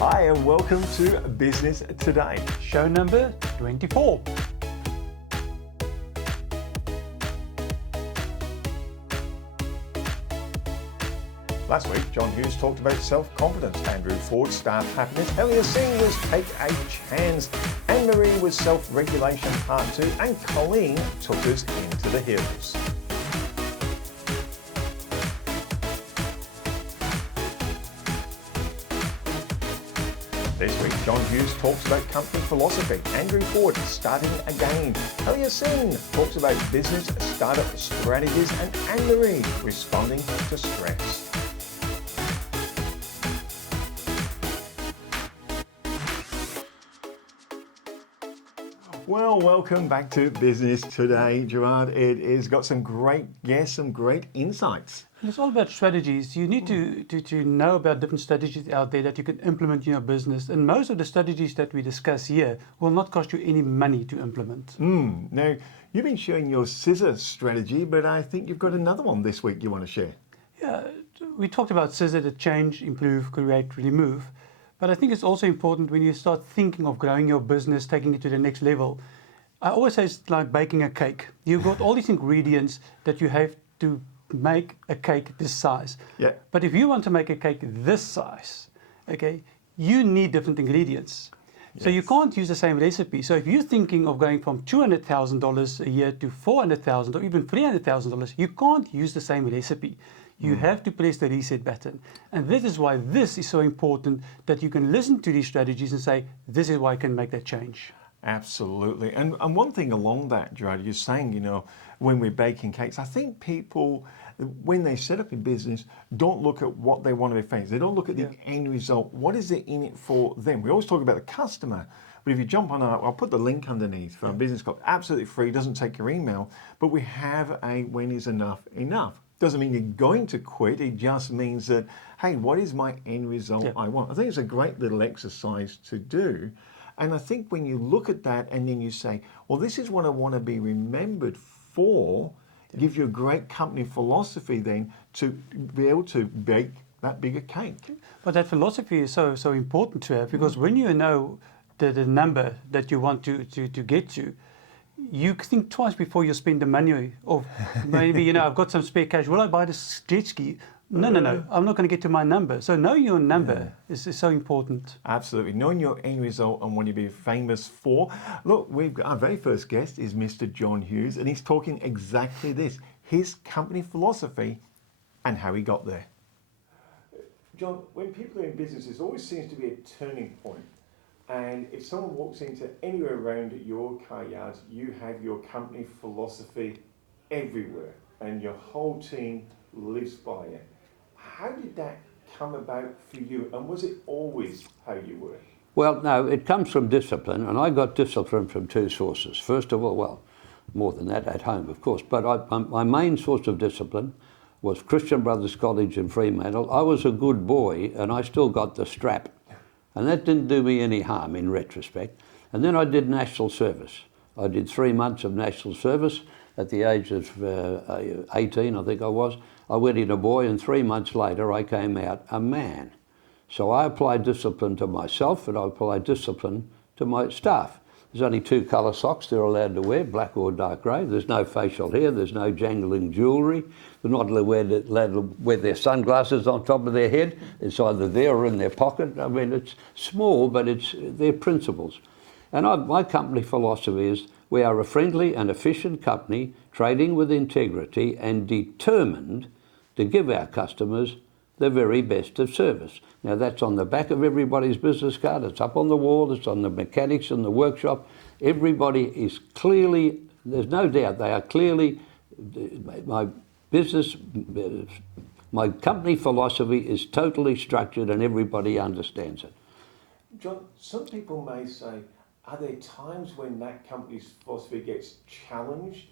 Hi and welcome to Business Today. Show number 24. Last week, John Hughes talked about self-confidence. Andrew Ford, staff happiness. Helia Singh was take a chance. Annemaria was self-regulation part 2. And Colleen took us into the hills. This week, John Hughes talks about company philosophy. Andrew Ford, starting again. Helia Singh talks about business startup strategies. And Annemaria, responding to stress. Well, welcome back to Business Today, Gerard. It has got some great guests, some great insights. It's all about strategies. You need to know about different strategies out there that you can implement in your business. And most of the strategies that we discuss here will not cost you any money to implement. Now, you've been sharing your scissor strategy, but I think you've got another one this week you want to share. Yeah, we talked about scissor to change, improve, create, remove. But I think it's also important when you start thinking of growing your business, taking it to the next level. I always say it's like baking a cake. You've got all these ingredients that you have to make a cake this size. Yeah. But if you want to make a cake this size, okay, you need different ingredients. So you can't use the same recipe. So if you're thinking of going from $200,000 a year to $400,000 or even $300,000, you can't use the same recipe. You have to press the reset button. And this is why this is so important, that you can listen to these strategies and say, this is why I can make that change. Absolutely. And one thing along that, Gerard, you're saying, you know, when we're baking cakes, I think people, when they set up a business, don't look at what they want to be famous. They don't look at the end result. What is it in it for them? We always talk about the customer. But if you jump on I'll put the link underneath for our business club, absolutely free, doesn't take your email, but we have a when is enough enough. Doesn't mean you're going to quit, it just means that, hey, what is my end result I want? I think it's a great little exercise to do. And I think when you look at that and then you say, well, this is what I want to be remembered for, gives you a great company philosophy then to be able to bake that bigger cake. But that philosophy is so important to have, because when you know the number that you want to get to, you think twice before you spend the money. Or maybe, you know, I've got some spare cash. Will I buy this jet ski? No. I'm not going to get to my number. So knowing your number is so important. Absolutely. Knowing your end result and what you'll be famous for. Look, we've got our very first guest is Mr. John Hughes, and he's talking exactly this, his company philosophy and how he got there. John, when people are in business, there always seems to be a turning point. And if someone walks into anywhere around your car yards, you have your company philosophy everywhere and your whole team lives by it. How did that come about for you, and was it always how you were? Well, no, it comes from discipline, and I got discipline from two sources. First of all, well, more than that at home, of course, but my main source of discipline was Christian Brothers College in Fremantle. I was a good boy, and I still got the strap. And that didn't do me any harm in retrospect. And then I did national service. I did 3 months of national service at the age of 18, I think I was. I went in a boy, and 3 months later I came out a man. So I applied discipline to myself, and I applied discipline to my staff. There's only 2 colour socks they're allowed to wear, black or dark grey. There's no facial hair, there's no jangling jewellery. They're not allowed to wear their sunglasses on top of their head. It's either there or in their pocket. I mean, it's small, but it's their principles. And my company philosophy is we are a friendly and efficient company trading with integrity and determined to give our customers the very best of service. Now that's on the back of everybody's business card, it's up on the wall, it's on the mechanics in the workshop. Everybody is clearly, there's no doubt, they are clearly, my company philosophy is totally structured and everybody understands it. John, some people may say, are there times when that company's philosophy gets challenged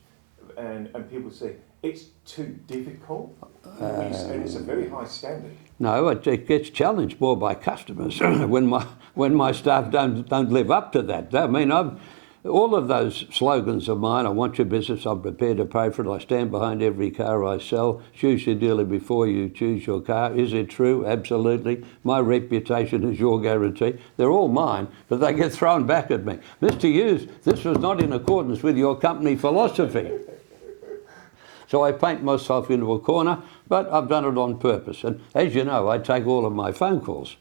and people say, it's too difficult, and it's a very high standard? No, it gets challenged more by customers when my staff don't live up to that. I mean, all of those slogans of mine, I want your business, I'm prepared to pay for it, I stand behind every car I sell, choose your dealer before you choose your car. Is it true? Absolutely. My reputation is your guarantee. They're all mine, but they get thrown back at me. Mr. Hughes, this was not in accordance with your company philosophy. So I paint myself into a corner, but I've done it on purpose. And as you know, I take all of my phone calls.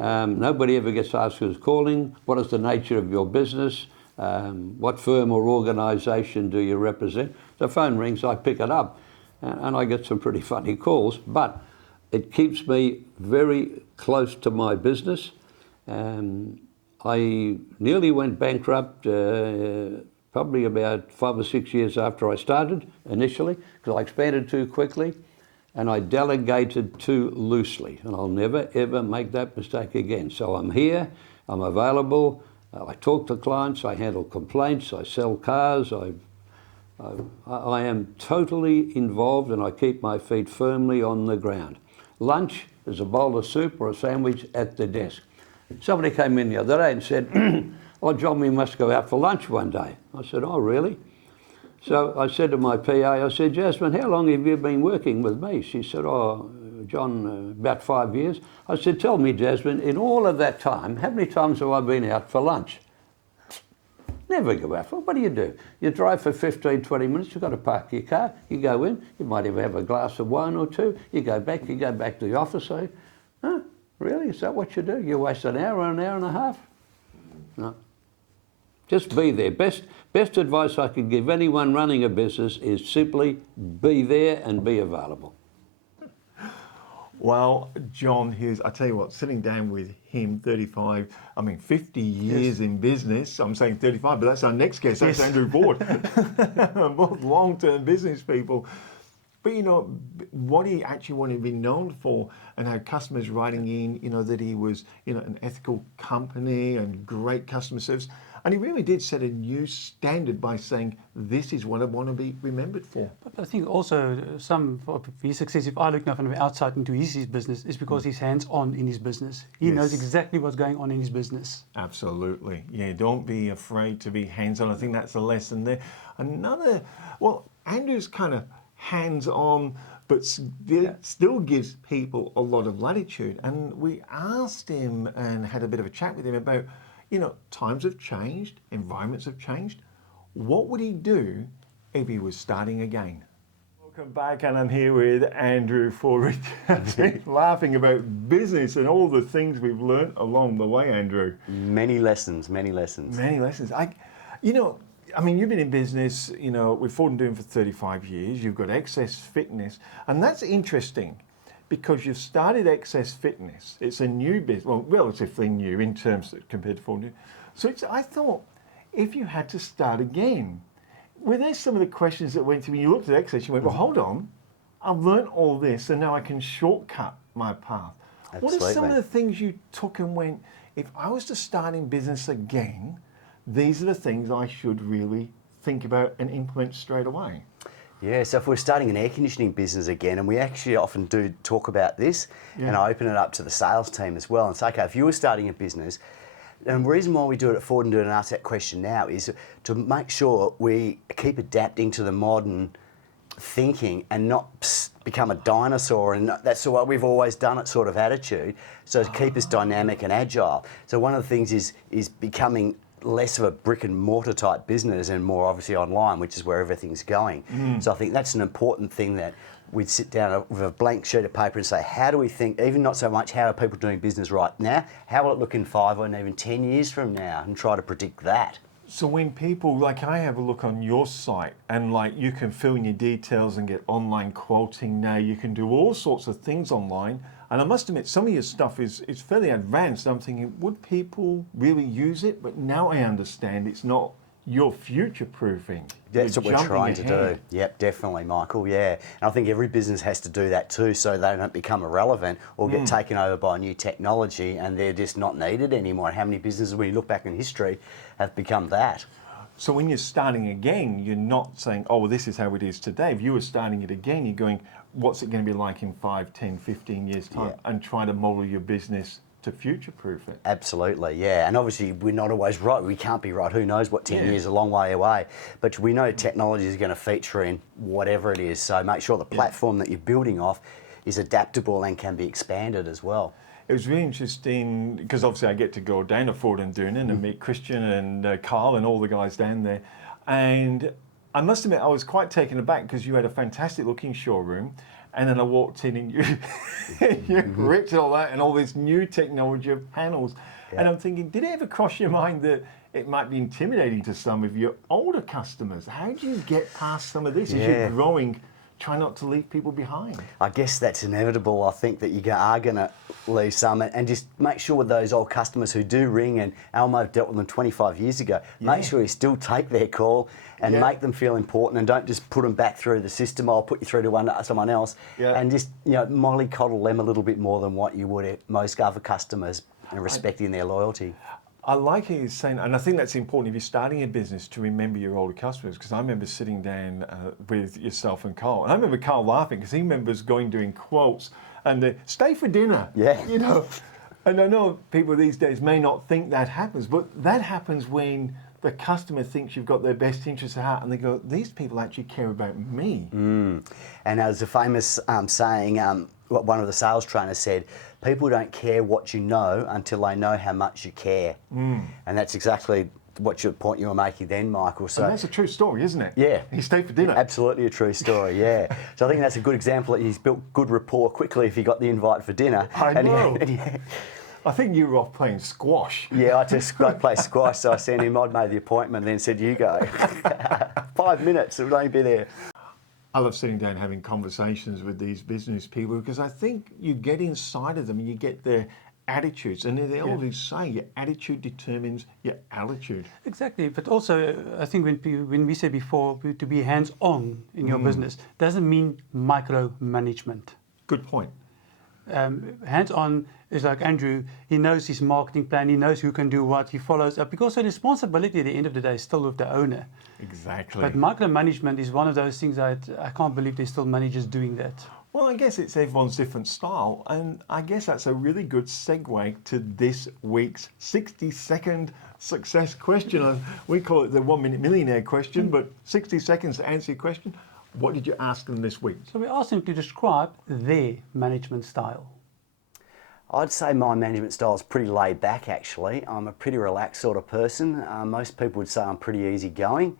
Nobody ever gets asked who's calling, what is the nature of your business, what firm or organisation do you represent. The phone rings, I pick it up, and I get some pretty funny calls, but it keeps me very close to my business. I nearly went bankrupt probably about 5 or 6 years after I started initially, because I expanded too quickly and I delegated too loosely, and I'll never ever make that mistake again. So I'm here, I'm available, I talk to clients, I handle complaints, I sell cars, I am totally involved, and I keep my feet firmly on the ground. Lunch is a bowl of soup or a sandwich at the desk. Somebody came in the other day and said, oh, John, we must go out for lunch one day. I said, oh, really? So I said to my PA, I said, Jasmine, how long have you been working with me? She said, oh, John, about 5 years. I said, tell me, Jasmine, in all of that time, how many times have I been out for lunch? Never go out for. What do? You drive for 15, 20 minutes, you've got to park your car, you go in, you might even have a glass of wine or two, you go back to the office, say, huh, really, is that what you do? You waste an hour and a half? No. Just be there. Best advice I could give anyone running a business is simply be there and be available. Well, John Hughes, I tell you what, sitting down with him, 50 years in business. I'm saying 35, but that's our next guest. That's Andrew Board. Both long-term business people. But, you know, what he actually wanted to be known for, and had customers writing in, you know, that he was, you know, an ethical company and great customer service. And he really did set a new standard by saying, this is what I want to be remembered for. But I think also some of his success, if I look now from the outside into his business, is because he's hands-on in his business. He knows exactly what's going on in his business. Absolutely. Yeah, don't be afraid to be hands-on. I think that's a lesson there. Andrew's kind of hands-on, but still gives people a lot of latitude. And we asked him and had a bit of a chat with him about, you know, times have changed, environments have changed. What would he do if he was starting again? Welcome back, and I'm here with Andrew Ford, laughing about business and all the things we've learnt along the way, Andrew. Many lessons, many lessons. Many lessons. You've been in business, you know, with Ford and Doing for 35 years. You've got Excess Fitness, and that's interesting because you've started Excess Fitness. It's a new business, well, relatively new in terms of, compared to Ford and Doing. So I thought, if you had to start again, were there some of the questions that went to me? You looked at Excess, you went, well, hold on, I've learnt all this, and now I can shortcut my path. Absolutely. What are some of the things you took and went, if I was to start in business again, these are the things I should really think about and implement straight away? Yeah, so if we're starting an air conditioning business again, and we actually often do talk about this, and I open it up to the sales team as well and say, okay, if you were starting a business, and the reason why we do it at Ford and Doing and ask that question now is to make sure we keep adapting to the modern thinking and not become a dinosaur, and that's what we've always done, it sort of attitude, so to keep us dynamic and agile. So one of the things is becoming less of a brick and mortar type business and more obviously online, which is where everything's going. So I think that's an important thing, that we'd sit down with a blank sheet of paper and say, how do we think, even not so much how are people doing business right now, how will it look in 5 or even 10 years from now, and try to predict that. So when people, like I have a look on your site, and like you can fill in your details and get online quoting now, you can do all sorts of things online. And I must admit, some of your stuff is fairly advanced. I'm thinking, would people really use it? But now I understand it's not your future-proofing. That's what we're trying to do. Yep, definitely, Michael, yeah. And I think every business has to do that too, so they don't become irrelevant or get taken over by new technology and they're just not needed anymore. How many businesses, when you look back in history, have become that? So when you're starting again, you're not saying, oh, well, this is how it is today. If you were starting it again, you're going, what's it going to be like in 5, 10, 15 years' time? Yeah. And try to model your business to future-proof it. Absolutely, yeah. And obviously we're not always right. We can't be right. Who knows what 10 years is a long way away. But we know technology is going to feature in whatever it is. So make sure the platform that you're building off is adaptable and can be expanded as well. It was really interesting because obviously I get to go down to Ford and Doonan and meet Christian and Carl and all the guys down there. And I must admit, I was quite taken aback because you had a fantastic looking showroom. And then I walked in and you ripped all that and all this new technology of panels. Yeah. And I'm thinking, did it ever cross your mind that it might be intimidating to some of your older customers? How do you get past some of this as you're growing? Try not to leave people behind. I guess that's inevitable. I think that you are going to leave some, and just make sure with those old customers who do ring, and Almo dealt with them 25 years ago, make sure you still take their call and make them feel important, and don't just put them back through the system. I'll put you through to someone else, and just mollycoddle them a little bit more than what you would at most other customers, and respecting their loyalty. I like it saying, and I think that's important if you're starting a business, to remember your older customers, because I remember sitting down with yourself and Carl, and I remember Carl laughing because he remembers doing quotes and stay for dinner. Yeah. You know, and I know people these days may not think that happens, but that happens when the customer thinks you've got their best interests at heart and they go, these people actually care about me. And as a famous saying, what one of the sales trainers said, people don't care what you know until they know how much you care. And that's exactly what your point you were making then, Michael. So and that's a true story, isn't it? Yeah. He stayed for dinner. Absolutely a true story, yeah. So I think that's a good example that he's built good rapport quickly if he got the invite for dinner. I know. I think you were off playing squash. Yeah, I just play squash, so I sent him, I'd made the appointment, then said, you go. 5 minutes, it would only be there. I love sitting down having conversations with these business people because I think you get inside of them and you get their attitudes. And they always say your attitude determines your altitude. Exactly. But also, I think when we said before to be hands-on in your business, doesn't mean micromanagement. Good point. Hands-on is like Andrew, he knows his marketing plan, he knows who can do what, he follows up, because the responsibility at the end of the day is still with the owner. Exactly. But micromanagement is one of those things that I can't believe there's still managers doing that. Well, I guess it's everyone's different style, and I guess that's a really good segue to this week's 60-second success question. We call it the 1 Minute Millionaire question, but 60 seconds to answer your question. What did you ask them this week? So we asked them to describe their management style. I'd say my management style is pretty laid back, actually. I'm a pretty relaxed sort of person. Most people would say I'm pretty easygoing.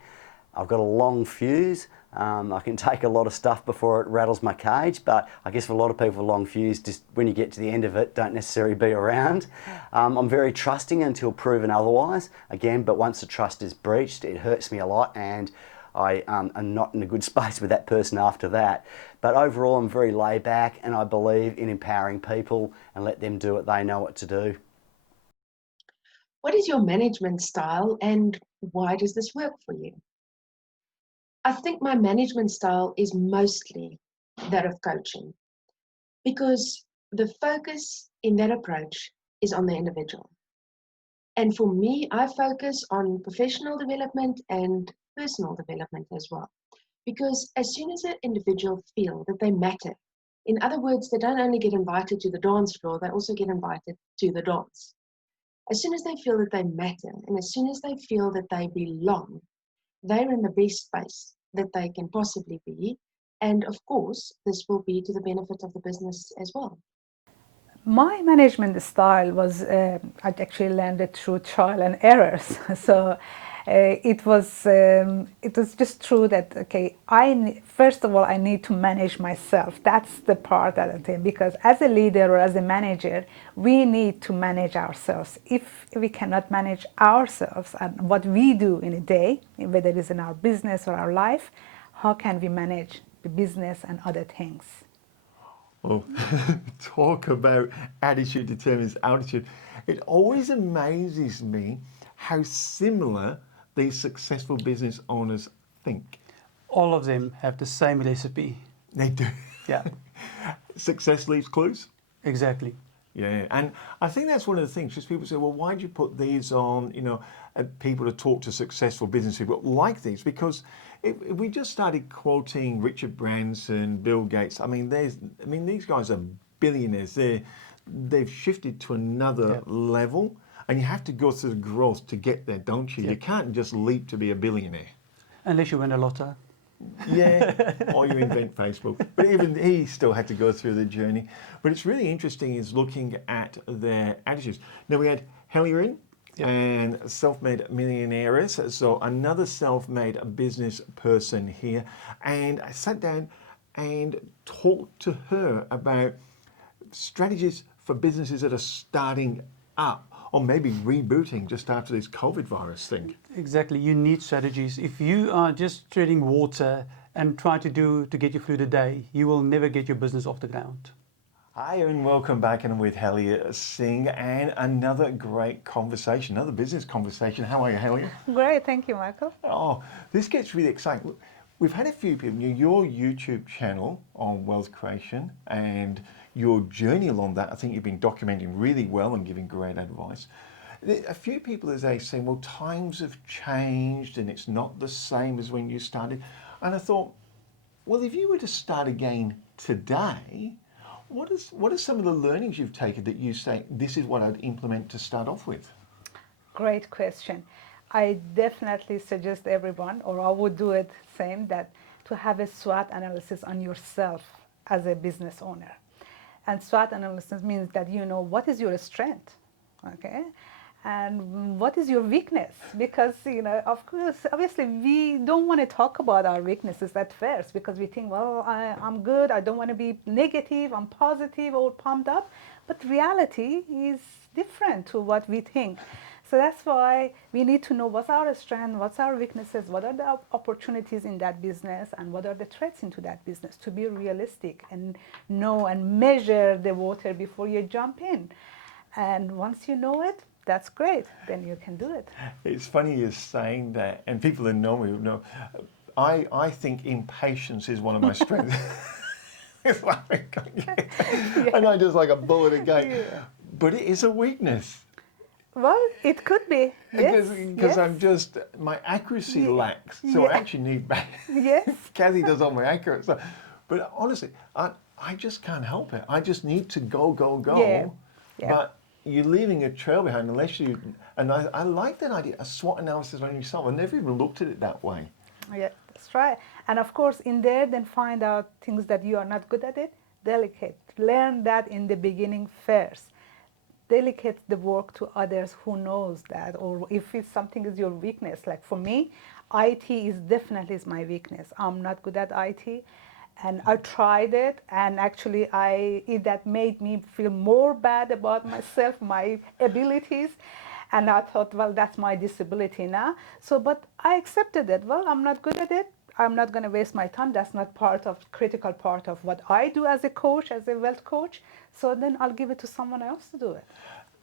I've got a long fuse. I can take a lot of stuff before it rattles my cage, but I guess for a lot of people, a long fuse, just when you get to the end of it, don't necessarily be around. I'm very trusting until proven otherwise. Again, but once the trust is breached, it hurts me a lot, and I am not in a good space with that person after that. But overall, I'm very laid back, and I believe in empowering people and let them do what they know what to do. What is your management style, and why does this work for you? I think my management style is mostly that of coaching, because the focus in that approach is on the individual. And for me, I focus on professional development and personal development as well. Because as soon as an individual feel that they matter, in other words, they don't only get invited to the dance floor, they also get invited to the dance. As soon as they feel that they matter, and as soon as they feel that they belong, they're in the best space that they can possibly be. And of course, this will be to the benefit of the business as well. My management style was, I actually learned it through trial and errors. So it was just true that, okay, first of all, I need to manage myself. That's the part that I think, because as a leader or as a manager, we need to manage ourselves. If we cannot manage ourselves and what we do in a day, whether it is in our business or our life, how can we manage the business and other things? Well, talk about attitude determines altitude. It always amazes me how similar these successful business owners think. All of them have the same recipe. They do. Yeah. Success leaves clues. Exactly. Yeah, and I think that's one of the things. Just people say, well, why do you put these on, people to talk to successful business people like these? Because if we just started quoting Richard Branson, Bill Gates, these guys are billionaires. They're they've shifted to another level, and you have to go through the growth to get there, don't you? You can't just leap to be a billionaire. Unless you win a lotto. Yeah, or you invent Facebook. But even he still had to go through the journey. But it's really interesting is looking at their attitudes. Now we had Helia in and self-made millionaires. So another self-made business person here. And I sat down and talked to her about strategies for businesses that are starting up or maybe rebooting just after this COVID virus thing. Exactly, you need strategies. If you are just treading water and try to get you through the day, you will never get your business off the ground. Hi and welcome back, and I'm with Helia Singh and another great conversation, another business conversation. How are you, Helia? Great, thank you, Michael. Oh, this gets really exciting. We've had a few people, your YouTube channel on wealth creation and your journey along that, I think you've been documenting really well and giving great advice. A few people, as they say, well, times have changed and it's not the same as when you started. And I thought, well, if you were to start again today, what are some of the learnings you've taken that you say, this is what I'd implement to start off with? Great question. I definitely suggest everyone, or I would do it same, that to have a SWOT analysis on yourself as a business owner. And SWOT analysis means that you know what is your strength, okay, and what is your weakness. Because of course, obviously, we don't want to talk about our weaknesses at first because we think, well, I'm good. I don't want to be negative. I'm positive or pumped up. But reality is different to what we think. So that's why we need to know what's our strength, what's our weaknesses, what are the opportunities in that business, and what are the threats into that business, to be realistic and know and measure the water before you jump in. And once you know it, that's great. Then you can do it. It's funny you're saying that, and people that know me know, I think impatience is one of my strengths. It's like, and I just like a bullet again. Yeah. But it is a weakness. Well, it could be, yes. Because I'm just, my accuracy lacks, so I actually need back. Yes. Kathy does all my accurate stuff. But honestly, I just can't help it. I just need to go. Yeah. Yeah. But you're leaving a trail behind unless you, and I like that idea, a SWOT analysis on yourself. I never even looked at it that way. Yeah, that's right. And of course, in there, then find out things that you are not good at it, delegate. Learn that in the beginning first. Delegate the work to others who knows that, or if it's something is your weakness. Like for me, IT is definitely my weakness. I'm not good at IT, and I tried it, and actually that made me feel more bad about myself, my abilities, and I thought, well, that's my disability now. So, but I accepted it. Well, I'm not good at it. I'm not going to waste my time. That's not critical part of what I do as a coach, as a wealth coach. So then I'll give it to someone else to do it.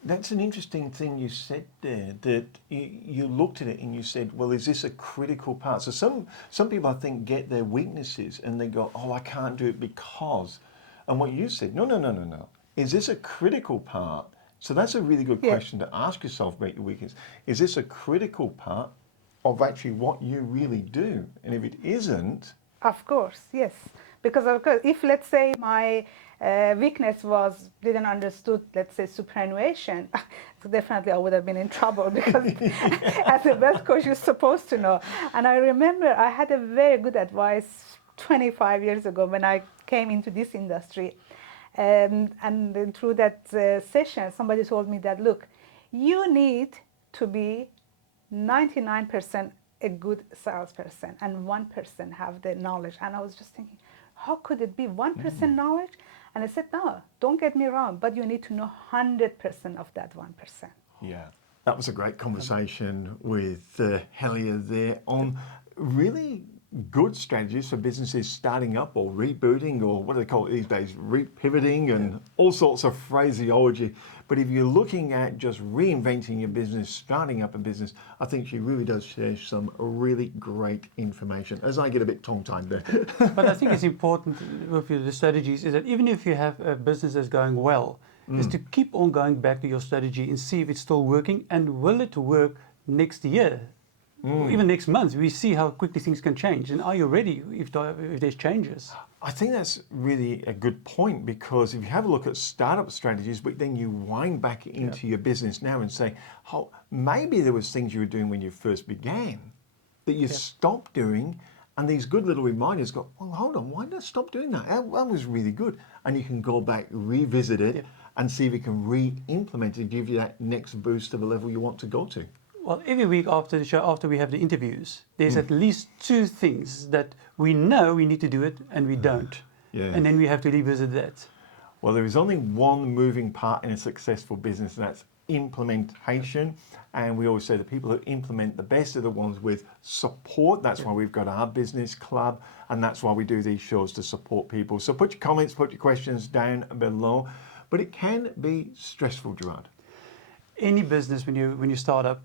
That's an interesting thing you said there, that you looked at it and you said, well, is this a critical part? So some people, I think, get their weaknesses and they go, oh, I can't do it because. And what you said, no. Is this a critical part? So that's a really good question to ask yourself about your weakness. Is this a critical part of actually what you really do? And if it isn't... Of course, yes. Because of course, if let's say my weakness didn't understood, let's say, superannuation, so definitely I would have been in trouble because as a wealth coach, you're supposed to know. And I remember I had a very good advice 25 years ago when I came into this industry. And through that session, somebody told me that, look, you need to be 99% a good salesperson and 1% have the knowledge. And I was just thinking, how could it be 1% knowledge? And I said, no, don't get me wrong, but you need to know 100% of that 1%. Yeah, that was a great conversation with Helia there on really good strategies for businesses starting up or rebooting, or what do they call it these days, repivoting, and all sorts of phraseology. But if you're looking at just reinventing your business, starting up a business, I think she really does share some really great information, as I get a bit tongue-tied there. But I think it's important with the strategies is that even if you have a business that's going well, is to keep on going back to your strategy and see if it's still working, and will it work next year even next month, we see how quickly things can change. And are you ready if there's changes? I think that's really a good point, because if you have a look at startup strategies, but then you wind back into your business now and say, oh, maybe there was things you were doing when you first began that you stopped doing, and these good little reminders go, well, hold on, why did I stop doing that? That was really good. And you can go back, revisit it, and see if you can re-implement it, give you that next boost to the level you want to go to. Well, every week after the show, after we have the interviews, there's at least 2 things that we know we need to do it and we don't. Yeah. And then we have to revisit that. Well, there is only one moving part in a successful business, and that's implementation. And we always say the people who implement the best are the ones with support. That's why we've got our business club, and that's why we do these shows, to support people. So put your comments, put your questions down below. But it can be stressful, Gerard. Any business, when you start up,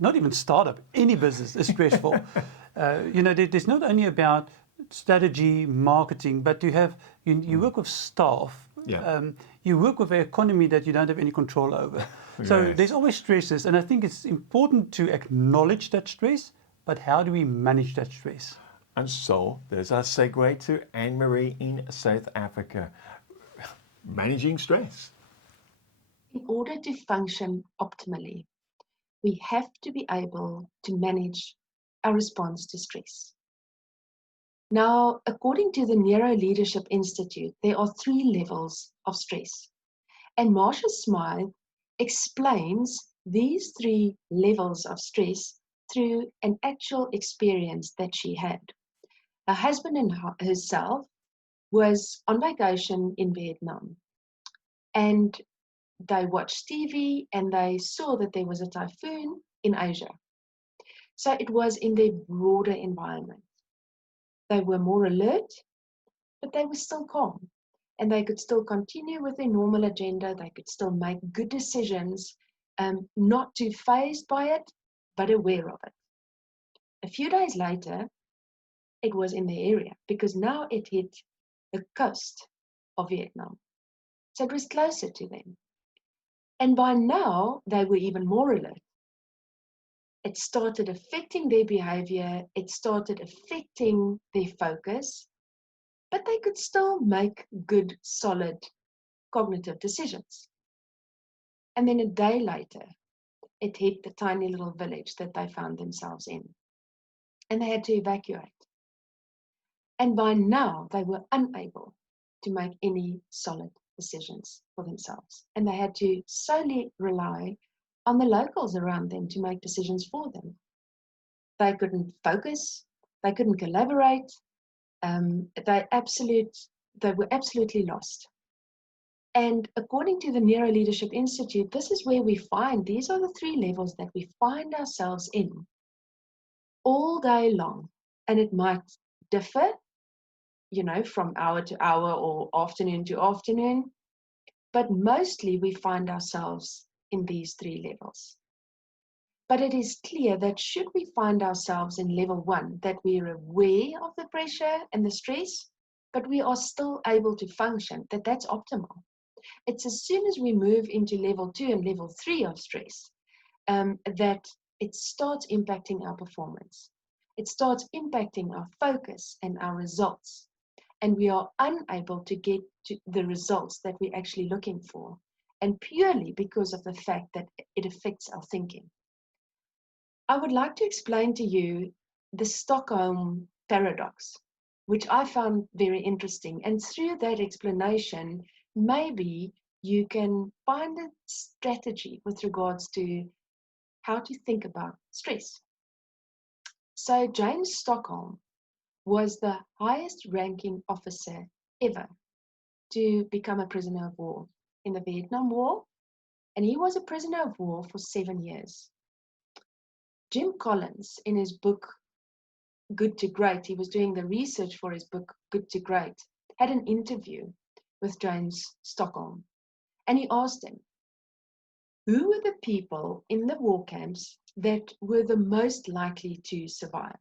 not even startup, any business is stressful. There's not only about strategy, marketing, but you work with staff. You work with an economy that you don't have any control over. So there's always stresses, and I think it's important to acknowledge that stress, but how do we manage that stress? And so there's our segue to Annemaria in South Africa. Managing stress. In order to function optimally, we have to be able to manage our response to stress. Now, according to the Neuro Leadership Institute, there are 3 levels of stress. And Marcia Smythe explains these 3 levels of stress through an actual experience that she had. Her husband and herself was on vacation in Vietnam. And they watched TV and they saw that there was a typhoon in Asia. So it was in their broader environment. They were more alert, but they were still calm. And they could still continue with their normal agenda. They could still make good decisions, not too fazed by it, but aware of it. A few days later, it was in the area, because now it hit the coast of Vietnam. So it was closer to them. And by now, they were even more alert. It started affecting their behavior. It started affecting their focus. But they could still make good, solid cognitive decisions. And then a day later, it hit the tiny little village that they found themselves in. And they had to evacuate. And by now, they were unable to make any solid decisions for themselves. And they had to solely rely on the locals around them to make decisions for them. They couldn't focus. They couldn't collaborate. They were absolutely lost. And according to the Neuro Leadership Institute, this is where we find, these are the 3 levels that we find ourselves in all day long. And it might differ, from hour to hour or afternoon to afternoon. But mostly we find ourselves in these 3 levels. But it is clear that should we find ourselves in level 1, that we are aware of the pressure and the stress, but we are still able to function, that's optimal. It's as soon as we move into level 2 and level 3 of stress, that it starts impacting our performance. It starts impacting our focus and our results. And we are unable to get to the results that we're actually looking for, and purely because of the fact that it affects our thinking. I would like to explain to you the Stockholm paradox, which I found very interesting. And through that explanation, maybe you can find a strategy with regards to how to think about stress. So James Stockholm was the highest ranking officer ever to become a prisoner of war in the Vietnam War. And he was a prisoner of war for 7 years. Jim Collins, in his book, Good to Great, he was doing the research for his book, Good to Great, had an interview with James Stockholm. And he asked him, who were the people in the war camps that were the most likely to survive?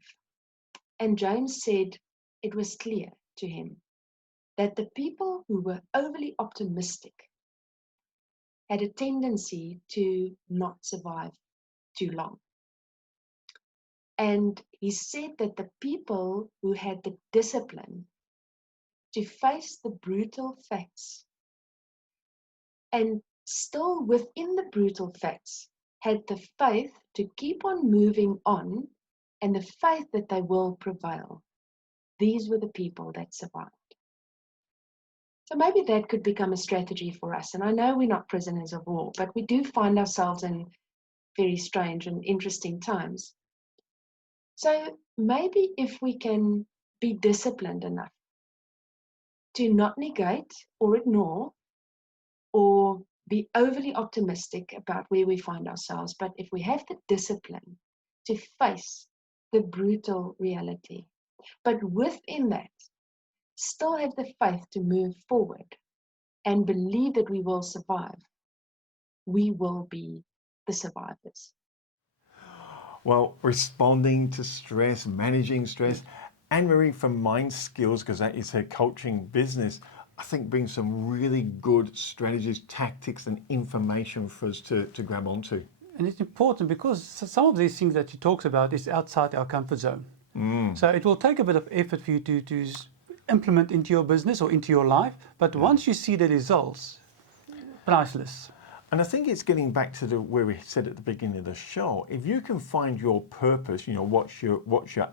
And James said it was clear to him that the people who were overly optimistic had a tendency to not survive too long. And he said that the people who had the discipline to face the brutal facts and still within the brutal facts had the faith to keep on moving on and the faith that they will prevail. These were the people that survived. So maybe that could become a strategy for us. And I know we're not prisoners of war, but we do find ourselves in very strange and interesting times. So maybe if we can be disciplined enough to not negate or ignore or be overly optimistic about where we find ourselves, but if we have the discipline to face the brutal reality, but within that, still have the faith to move forward and believe that we will survive, we will be the survivors. Well, responding to stress, managing stress, Annemaria, from Mind Skills, because that is her coaching business, I think brings some really good strategies, tactics, and information for us to grab onto. And it's important because some of these things that she talks about is outside our comfort zone. So it will take a bit of effort for you to implement into your business or into your life. But once you see the results, priceless. And I think it's getting back to where we said at the beginning of the show. If you can find your purpose, you know, what's your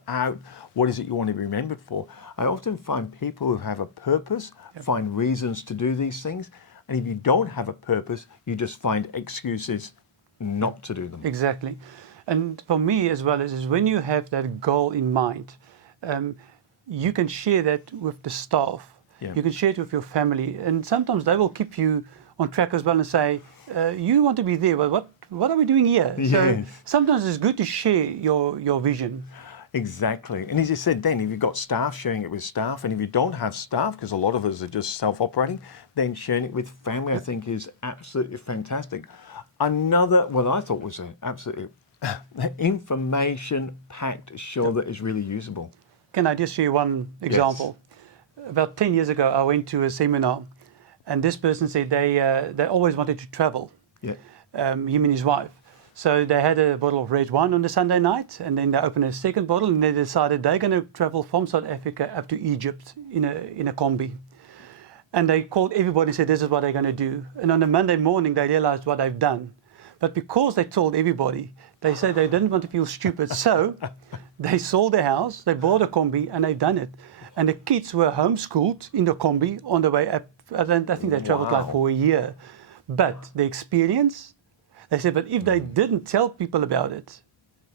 out, what is it you want to be remembered for? I often find people who have a purpose find reasons to do these things. And if you don't have a purpose, you just find excuses not to do them. Exactly. And for me as well, is when you have that goal in mind, you can share that with the staff. Yeah. You can share it with your family. And sometimes they will keep you on track as well and say, you want to be there, but what are we doing here? Yes. So sometimes it's good to share your vision. Exactly. And as you said then, if you've got staff, sharing it with staff. And if you don't have staff, because a lot of us are just self-operating, then sharing it with family, I think, is absolutely fantastic. Another, what I thought was an absolutely information-packed show that is really usable. Can I just share one example? Yes. About 10 years ago, I went to a seminar, and this person said they always wanted to travel, him and his wife. So they had a bottle of red wine on the Sunday night, and then they opened a second bottle, and they decided they're going to travel from South Africa up to Egypt in a combi. And they called everybody and said, this is what they're going to do. And on the Monday morning, they realized what they've done. But because they told everybody, they said they didn't want to feel stupid. So they sold their house, they bought a combi, and they've done it. And the kids were homeschooled in the combi on the way up. I think they traveled like for a year. But the experience, they said, but if they didn't tell people about it,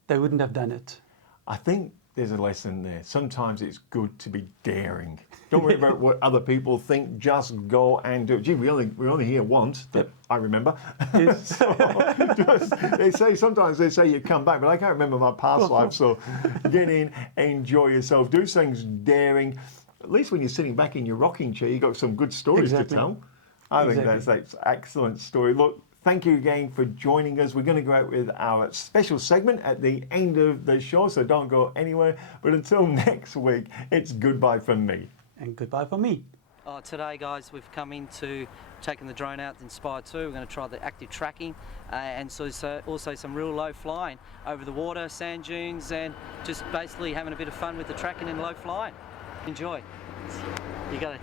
they wouldn't have done it. I think there's a lesson there. Sometimes it's good to be daring. Don't worry about what other people think. Just go and do it. Gee, we're only here once, that I remember. Yes. Sometimes they say you come back, but I can't remember my past life. So get in, enjoy yourself, do things daring. At least when you're sitting back in your rocking chair, you've got some good stories to tell. I think that's an excellent story. Look, thank you again for joining us. We're going to go out with our special segment at the end of the show, so don't go anywhere. But until next week, it's goodbye from me. And goodbye from me. Today, guys, we've come into taking the drone out in Inspire 2. We're going to try the active tracking and so also some real low flying over the water, sand dunes, and just basically having a bit of fun with the tracking and low flying. Enjoy. You got it.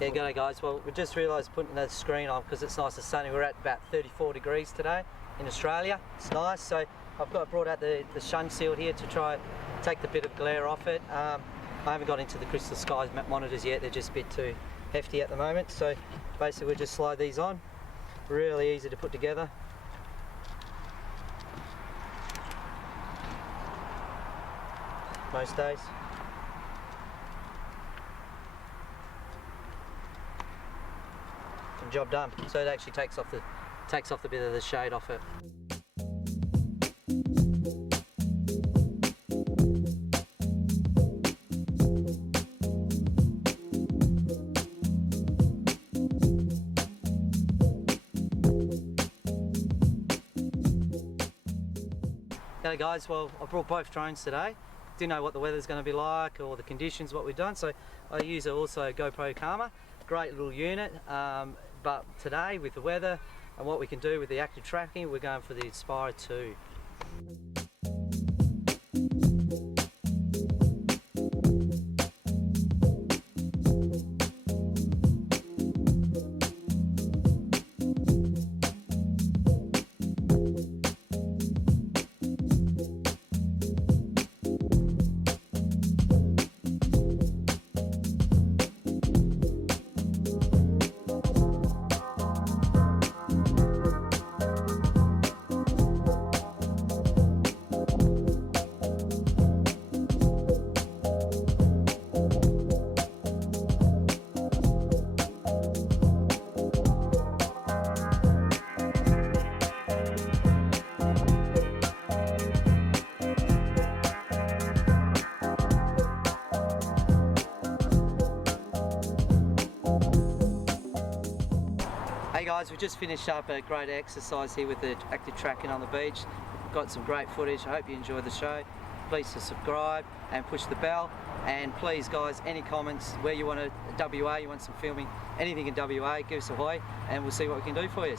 Yeah, g'day guys. Well, we just realised putting the screen on because it's nice and sunny. We're at about 34 degrees today in Australia. It's nice. So I've brought out the sun shield here to try take the bit of glare off it. I haven't got into the crystal skies monitors yet. They're just a bit too hefty at the moment. So basically we just slide these on. Really easy to put together. Most days. Job done. So it actually takes off the bit of the shade off it. G'day guys, well I brought both drones today. didn't know what the weather's going to be like or the conditions, what we've done. So I use also a GoPro Karma, great little unit. But today with the weather and what we can do with the active tracking, we're going for the Inspire 2. Hey guys, we just finished up a great exercise here with the active tracking on the beach. We've got some great footage. I hope you enjoyed the show. Please subscribe and push the bell. And please guys, any comments where you want to WA, you want some filming, anything in WA, give us a hoy and we'll see what we can do for you.